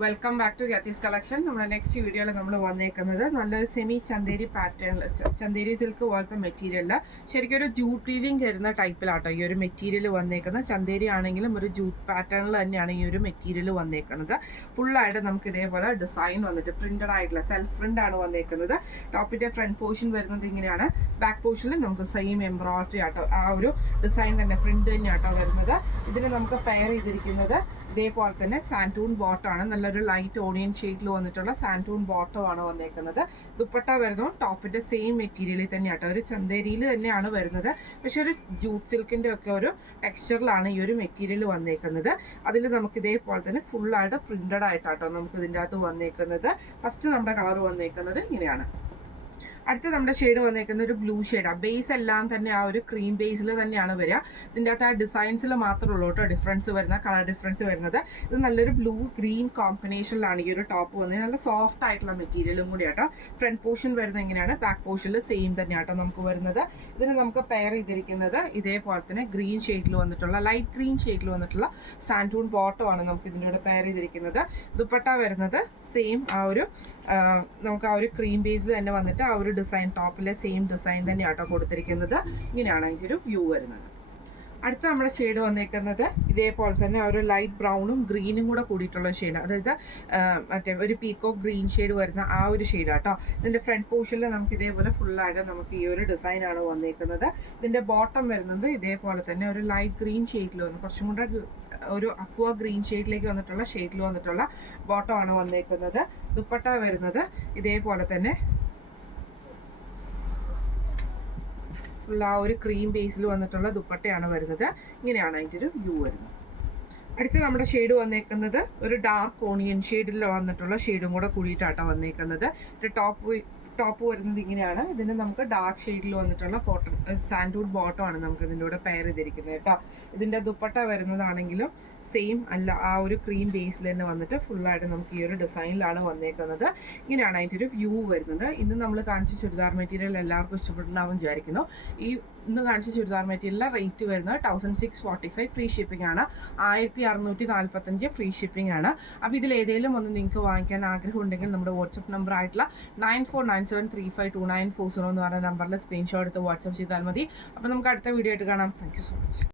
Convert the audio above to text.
Welcome back to Yathees collection. നമ്മുടെ next വീഡിയോയിൽ നമ്മൾ വന്നേക്കുന്നത് നല്ലൊരു സെമി ചന്തേരി പാറ്റേണിൽ ചന്തേരി സിൽക്ക് പോലത്തെ മെറ്റീരിയലിൽ ശരിക്കും ഒരു ജൂട്ട് വീവിങ് വരുന്ന ടൈപ്പിലാട്ടോ ഈ ഒരു മെറ്റീരിയൽ വന്നേക്കുന്നത്. ചന്തേരി ആണെങ്കിലും ഒരു ജൂട്ട് പാറ്റേണിൽ തന്നെയാണ് ഈ ഒരു മെറ്റീരിയൽ വന്നേക്കുന്നത്. ഫുള്ളായിട്ട് നമുക്ക് ഇതേപോലെ ഡിസൈൻ വന്നിട്ട് പ്രിന്റഡ് ആയിട്ടുള്ള സെൽഫ് പ്രിന്റ് ആണ് വന്നേക്കുന്നത്. ടോപ്പിന്റെ ഫ്രണ്ട് പോർഷൻ വരുന്നത് ഇങ്ങനെയാണ്. ബാക്ക് പോർഷനിൽ നമുക്ക് സെയിം എംബ്രോയിഡറി ആട്ടോ, ആ ഒരു ഡിസൈൻ തന്നെ പ്രിന്റ് തന്നെയാട്ടോ വരുന്നത്. ഇതിന് നമുക്ക് പെയർ ചെയ്തിരിക്കുന്നത് ഇതേപോലെ തന്നെ സാൻറ്റൂൺ ബോട്ടമാണ്. നല്ലൊരു ലൈറ്റ് ഓണിയൻ ഷെയ്ഡിൽ വന്നിട്ടുള്ള സാൻറ്റൂൺ ബോട്ടം ആണ് വന്നേക്കുന്നത്. ദുപ്പട്ട വരുന്നത് ടോപ്പിന്റെ സെയിം മെറ്റീരിയലിൽ തന്നെയാട്ടോ, ഒരു ചന്തേരിയിൽ തന്നെയാണ് വരുന്നത്. പക്ഷെ ഒരു ജൂട്ട് സിൽക്കിന്റെ ഒക്കെ ഒരു ടെക്സ്ചറിലാണ് ഈ ഒരു മെറ്റീരിയൽ വന്നേക്കുന്നത്. അതിൽ നമുക്ക് ഇതേപോലെ തന്നെ ഫുള്ളായിട്ട് പ്രിന്റഡ് ആയിട്ടാട്ടോ നമുക്ക് ഇതിൻ്റെ അകത്ത് വന്നേക്കുന്നത്. ഫസ്റ്റ് നമ്മുടെ കളർ വന്നേക്കുന്നത് ഇങ്ങനെയാണ്. അടുത്ത നമ്മുടെ ഷെയ്ഡ് വന്നേക്കുന്ന ഒരു ബ്ലൂ ഷെയ്ഡാണ്. ബേസ് എല്ലാം തന്നെ ആ ഒരു ക്രീം ബേസിൽ തന്നെയാണ് വരിക. ഇതിൻ്റെ അകത്ത് ആ ഡിസൈൻസിൽ മാത്രമേ ഉള്ളൂ കേട്ടോ ഡിഫറൻസ് വരുന്ന, കളർ ഡിഫറൻസ് വരുന്നത്. ഇത് നല്ലൊരു ബ്ലൂ ഗ്രീൻ കോമ്പിനേഷനിലാണ് ഈ ഒരു ടോപ്പ് വന്നത്. നല്ല സോഫ്റ്റ് ആയിട്ടുള്ള മെറ്റീരിയലും കൂടി ആട്ടോ. ഫ്രണ്ട് പോർഷൻ വരുന്നത് എങ്ങനെയാണ്, ബാക്ക് പോർഷനിൽ സെയിം തന്നെയാട്ടോ നമുക്ക് വരുന്നത്. ഇതിന് നമുക്ക് പെയർ ചെയ്തിരിക്കുന്നത് ഇതേപോലെ തന്നെ ഗ്രീൻ ഷെയ്ഡിൽ വന്നിട്ടുള്ള ലൈറ്റ് ഗ്രീൻ ഷെയ്ഡിൽ വന്നിട്ടുള്ള സാൻറ്റൂൺ ബോട്ടമാണ് നമുക്ക് ഇതിൻ്റെ കൂടെ പെയർ ചെയ്തിരിക്കുന്നത്. ദുപ്പട്ട വരുന്നത് സെയിം ആ ഒരു നമുക്ക് ആ ഒരു ക്രീം ബേസിൽ തന്നെ വന്നിട്ട് ആ ഒരു ഡിസൈൻ ടോപ്പിലെ സെയിം ഡിസൈൻ തന്നെയാട്ടോ കൊടുത്തിരിക്കുന്നത്. ഇങ്ങനെയാണ് അതിൻ്റെ ഒരു വ്യൂ വരുന്നത്. അടുത്ത നമ്മുടെ ഷെയ്ഡ് വന്നേക്കുന്നത് ഇതേപോലെ തന്നെ ഒരു ലൈറ്റ് ബ്രൗണും ഗ്രീനും കൂടെ കൂടിയിട്ടുള്ള ഷെയ്ഡ്, അതായത് മറ്റേ ഒരു പീക്കോക്ക് ഗ്രീൻ ഷെയ്ഡ് വരുന്ന ആ ഒരു ഷെയ്ഡ് കേട്ടോ. ഇതിൻ്റെ ഫ്രണ്ട് പോർഷനിൽ നമുക്ക് ഇതേപോലെ ഫുള്ളായിട്ട് നമുക്ക് ഈ ഒരു ഡിസൈനാണ് വന്നേക്കുന്നത്. ഇതിൻ്റെ ബോട്ടം വരുന്നത് ഇതേപോലെ തന്നെ ഒരു ലൈറ്റ് ഗ്രീൻ ഷെയ്ഡിൽ വന്ന് കുറച്ചും കൂടെ ഒരു അക്വ ഗ്രീൻ ഷെയ്ഡിലേക്ക് വന്നിട്ടുള്ള ബോട്ടമാണ് വന്നേക്കുന്നത്. ദുപ്പട്ട വരുന്നത് ഇതേപോലെ തന്നെ ഫുൾ ആ ഒരു ക്രീം ബേസിൽ വന്നിട്ടുള്ള ദുപ്പട്ടയാണ് വരുന്നത്. ഇങ്ങനെയാണ് അതിൻ്റെ ഒരു വ്യൂ വരുന്നത്. അടുത്ത നമ്മുടെ ഷെയ്ഡ് വന്നേക്കുന്നത് ഒരു ഡാർക്ക് ഓണിയൻ ഷെയ്ഡിൽ വന്നിട്ടുള്ള ഷെയ്ഡും കൂടെ കൂടിയിട്ടാട്ടോ വന്നേക്കുന്നത്. ടോപ്പ് വരുന്നത് ഇങ്ങനെയാണ്. ഇതിന് നമുക്ക് ഡാർക്ക് ഷെയ്ഡിൽ വന്നിട്ടുള്ള കോട്ടൺ സാൻഡൂൺ ബോട്ടമാണ് നമുക്ക് ഇതിൻ്റെ കൂടെ പെയർ ചെയ്തിരിക്കുന്നത് കേട്ടോ. ഇതിൻ്റെ ദുപ്പട്ട വരുന്നതാണെങ്കിലും സെയിം അല്ല, ആ ഒരു ക്രീം ബേസിൽ തന്നെ വന്നിട്ട് ഫുള്ളായിട്ട് നമുക്ക് ഈ ഒരു ഡിസൈനിലാണ് വന്നേക്കുന്നത്. ഇങ്ങനെയാണ് അതിൻ്റെ ഒരു വ്യൂ വരുന്നത്. ഇന്ന് നമ്മൾ കാണിച്ച ചുരിദാർ മെറ്റീരിയൽ എല്ലാവർക്കും ഇഷ്ടപ്പെട്ടുണ്ടാവും വിചാരിക്കുന്നു. ഇന്ന് കാണിച്ച ചുരിദാർ മെറ്റീരിയലിൻ്റെ റേറ്റ് വരുന്നത് 1645 ഫ്രീ ഷിപ്പിംഗ് ആണ്. 1645 ഫ്രീ ഷിപ്പിംഗ് ആണ്. അപ്പോൾ ഇതിൽ ഏതെങ്കിലും ഒന്ന് നിങ്ങൾക്ക് വാങ്ങിക്കാൻ ആഗ്രഹം ഉണ്ടെങ്കിൽ നമ്മുടെ വാട്സപ്പ് നമ്പർ ആയിട്ടുള്ള 9497352940 എന്ന് പറഞ്ഞ നമ്പറിൽ സ്ക്രീൻഷോട്ട് എടുത്ത് വാട്സപ്പ് ചെയ്താൽ മതി. അപ്പോൾ നമുക്ക് അടുത്ത വീഡിയോ ആയിട്ട് കാണാം. Thank you so much.